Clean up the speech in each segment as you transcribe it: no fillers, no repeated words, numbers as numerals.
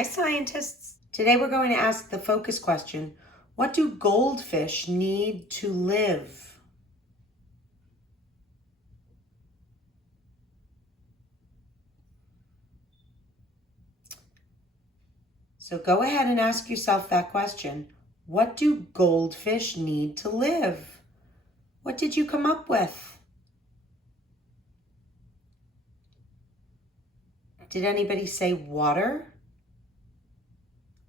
Hi, scientists. Today we're going to ask the focus question, what do goldfish need to live? So go ahead and ask yourself that question. What do goldfish need to live? What did you come up with? Did anybody say water?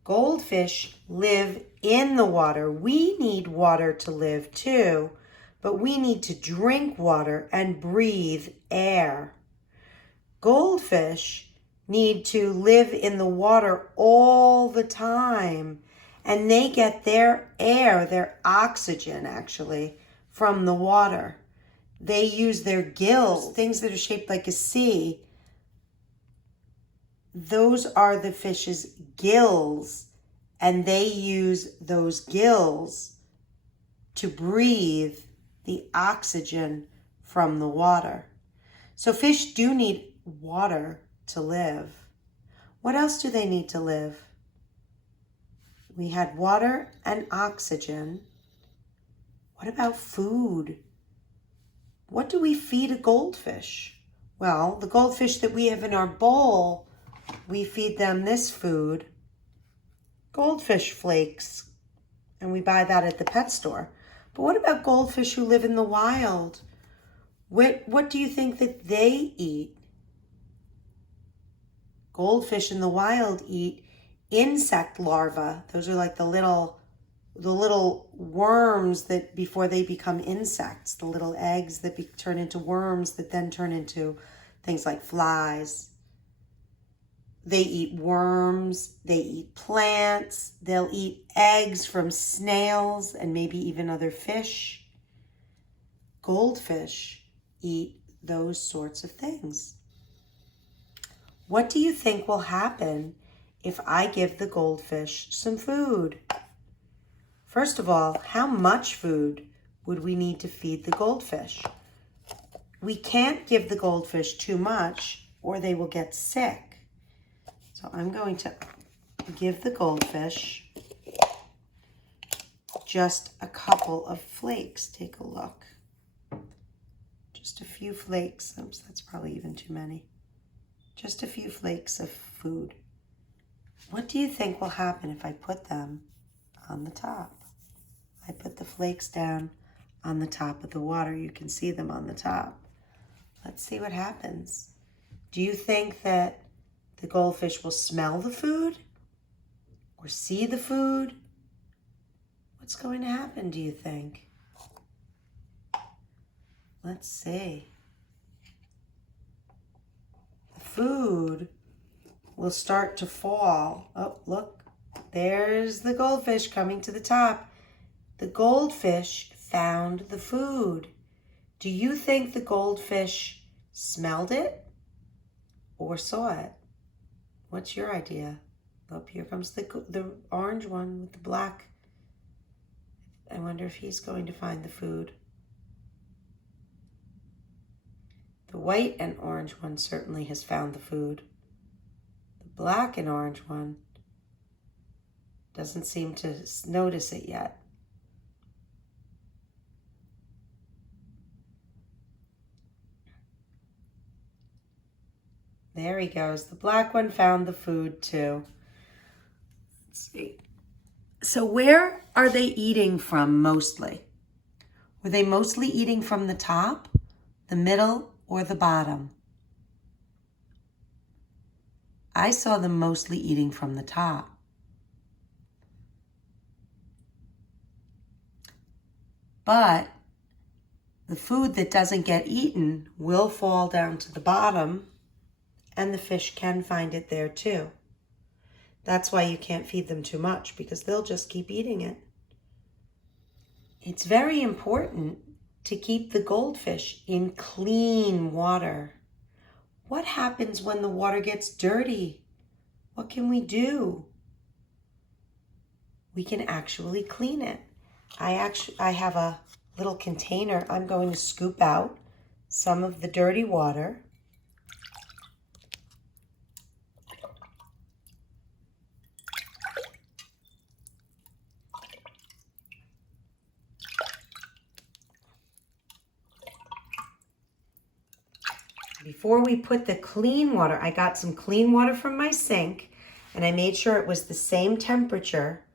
Goldfish live in the water. We need water to live too, but we need to drink water and breathe air. Goldfish need to live in the water all the time, and they get their air, their oxygen actually, from the water. They use their gills, things that are shaped like a C. Those are the fish's gills, and they use those gills to breathe the oxygen from the water. So fish do need water to live. What else do they need to live? We had water and oxygen. What about food? What do we feed a goldfish? Well, the goldfish that we have in our bowl, we feed them this food, goldfish flakes, and we buy that at the pet store. But what about goldfish who live in the wild? What do you think that they eat? Goldfish in the wild eat insect larvae. Those are like the little worms that before they become insects, the little eggs that turn into worms that then turn into things like flies. They eat worms, they eat plants, they'll eat eggs from snails and maybe even other fish. Goldfish eat those sorts of things. What do you think will happen if I give the goldfish some food? First of all, how much food would we need to feed the goldfish? We can't give the goldfish too much or they will get sick. So I'm going to give the goldfish just a couple of flakes. Take a look. Just a few flakes. Oops, that's probably even too many. Just a few flakes of food. What do you think will happen if I put them on the top? I put the flakes down on the top of the water. You can see them on the top. Let's see what happens. Do you think that the goldfish will smell the food or see the food? What's going to happen, do you think? Let's see. The food will start to fall. Oh, look, there's the goldfish coming to the top. The goldfish found the food. Do you think the goldfish smelled it or saw it? What's your idea? Oh, here comes the orange one with the black. I wonder if he's going to find the food. The white and orange one certainly has found the food. The black and orange one doesn't seem to notice it yet. There he goes. The black one found the food too. Let's see. So where are they eating from mostly? Were they mostly eating from the top, the middle, or the bottom? I saw them mostly eating from the top. But the food that doesn't get eaten will fall down to the bottom, and the fish can find it there too. That's why you can't feed them too much, because they'll just keep eating it. It's very important to keep the goldfish in clean water. What happens when the water gets dirty? What can we do? We can actually clean it. I have a little container. I'm going to scoop out some of the dirty water. Before we put the clean water, I got some clean water from my sink, and I made sure it was the same temperature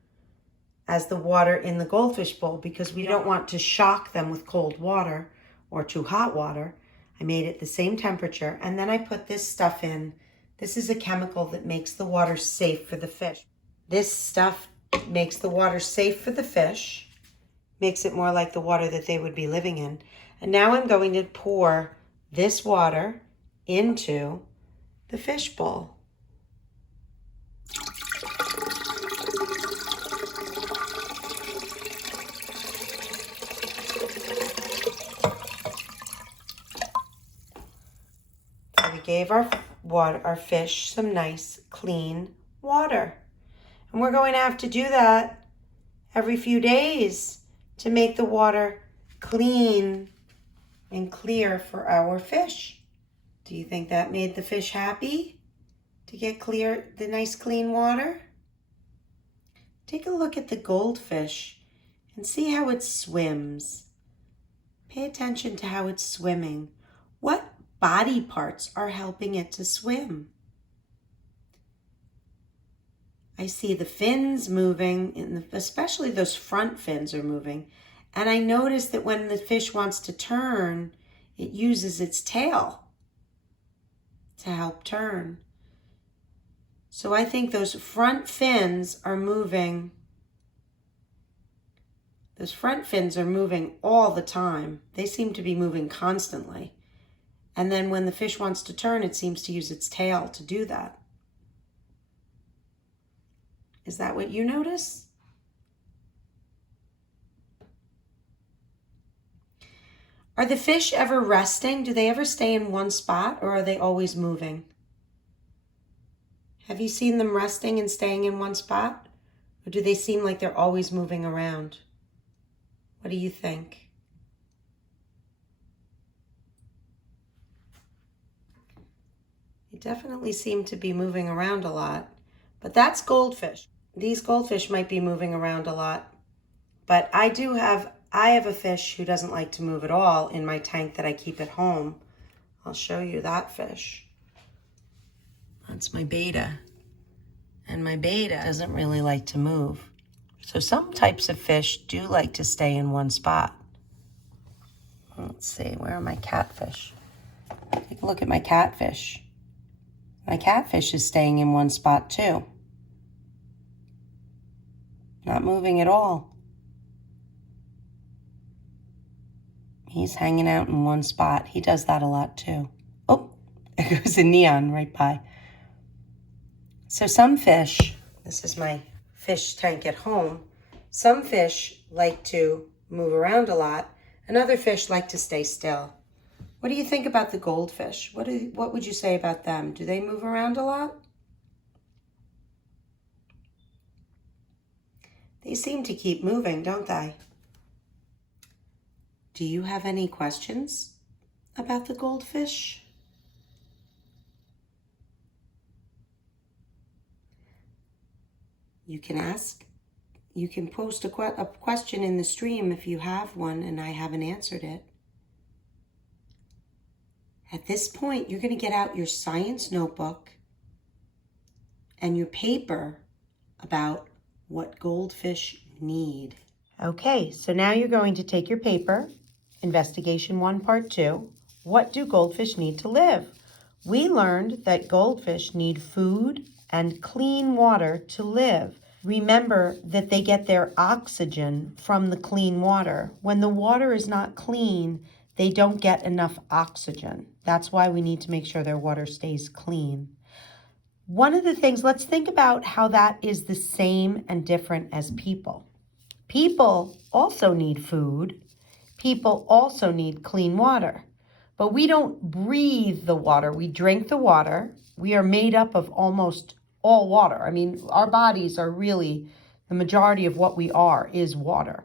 as the water in the goldfish bowl because we don't want to shock them with cold water or too hot water. I made it the same temperature, and then I put this stuff in. This is a chemical that makes the water safe for the fish. This stuff makes the water safe for the fish, makes it more like the water that they would be living in. And now I'm going to pour this water into the fish bowl. So we gave our fish some nice clean water. And we're going to have to do that every few days to make the water clean and clear for our fish. Do you think that made the fish happy to get the nice clean water? Take a look at the goldfish and see how it swims. Pay attention to how it's swimming. What body parts are helping it to swim? I see the fins moving, especially those front fins are moving. And I notice that when the fish wants to turn, it uses its tail to help turn. So I think those front fins are moving. Those front fins are moving all the time. They seem to be moving constantly. And then when the fish wants to turn, it seems to use its tail to do that. Is that what you notice? Are the fish ever resting? Do they ever stay in one spot, or are they always moving? Have you seen them resting and staying in one spot? Or do they seem like they're always moving around? What do you think? They definitely seem to be moving around a lot. But that's goldfish. These goldfish might be moving around a lot. But I have a fish who doesn't like to move at all in my tank that I keep at home. I'll show you that fish. That's my beta. And my beta doesn't really like to move. So some types of fish do like to stay in one spot. Let's see, where are my catfish? Take a look at my catfish. My catfish is staying in one spot too. Not moving at all. He's hanging out in one spot. He does that a lot too. Oh, there goes a neon right by. So some fish, this is my fish tank at home, some fish like to move around a lot, and other fish like to stay still. What do you think about the goldfish? What would you say about them? Do they move around a lot? They seem to keep moving, don't they? Do you have any questions about the goldfish? You can ask. You can post a question in the stream if you have one and I haven't answered it. At this point, you're going to get out your science notebook and your paper about what goldfish need. Okay, so now you're going to take your paper, Investigation 1, Part 2. What do goldfish need to live? We learned that goldfish need food and clean water to live. Remember that they get their oxygen from the clean water. When the water is not clean, they don't get enough oxygen. That's why we need to make sure their water stays clean. One of the things, let's think about how that is the same and different as people. People also need food. People also need clean water. But we don't breathe the water. We drink the water. We are made up of almost all water. I mean, our bodies are really, the majority of what we are is water.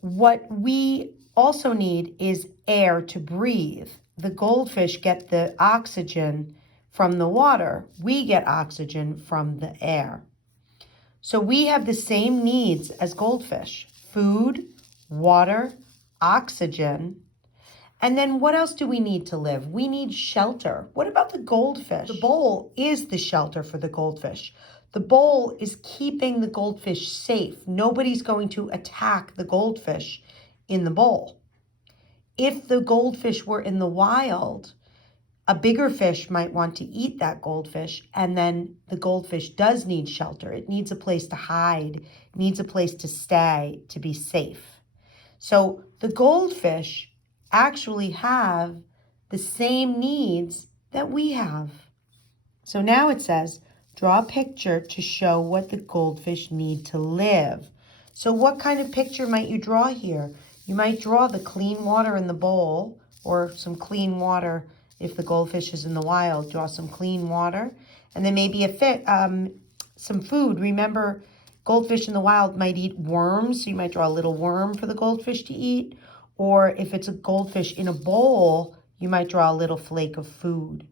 What we also need is air to breathe. The goldfish get the oxygen from the water. We get oxygen from the air. So we have the same needs as goldfish: food, water, oxygen. And then what else do we need to live? We need shelter. What about the goldfish? The bowl is the shelter for the goldfish. The bowl is keeping the goldfish safe. Nobody's going to attack the goldfish in the bowl. If the goldfish were in the wild, a bigger fish might want to eat that goldfish, and then the goldfish does need shelter. It needs a place to hide, it needs a place to stay, to be safe. So the goldfish actually have the same needs that we have. So now it says, draw a picture to show what the goldfish need to live. So what kind of picture might you draw here? You might draw the clean water in the bowl, or some clean water if the goldfish is in the wild. Draw some clean water, and then maybe some food. Remember, goldfish in the wild might eat worms, so you might draw a little worm for the goldfish to eat. Or if it's a goldfish in a bowl, you might draw a little flake of food.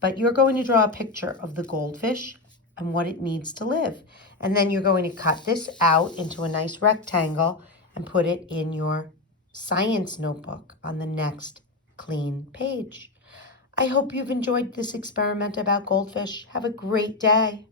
But you're going to draw a picture of the goldfish and what it needs to live. And then you're going to cut this out into a nice rectangle and put it in your science notebook on the next clean page. I hope you've enjoyed this experiment about goldfish. Have a great day.